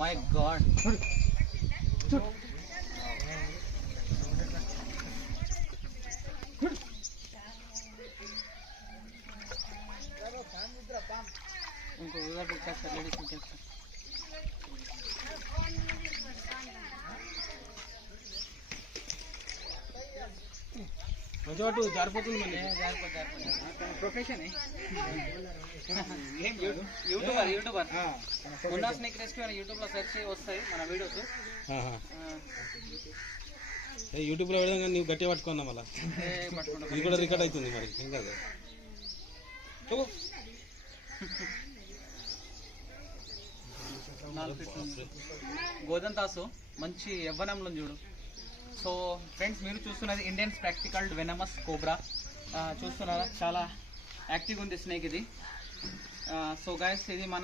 My God. ఇంకో sir ladies ఇంకేస్తారు. మంచిగా జారిపోతుంది మళ్ళీ. Profession YouTuber Munna snake rescue అని యూట్యూబ్లో సెర్చ్ చేసి వస్తాయి మన వీడియోస్. యూట్యూబ్లో పెడదాం కానీ నువ్వు గట్టిగా పట్టుకున్నా మళ్ళీ ఇది కూడా రికార్డ్ అవుతుంది మరి ఏం కాదు. గోదంతాసు మంచి యవ్వనంలో చూడు. సో ఫ్రెండ్స్, మీరు చూస్తున్నది ఇండియన్ స్పెక్టికల్డ్ వెనమస్ కోబ్రా. చూస్తున్నారా, చాలా యాక్టివ్ ఉంది స్నేక్ ఇది. సో గైస్, ఇది మన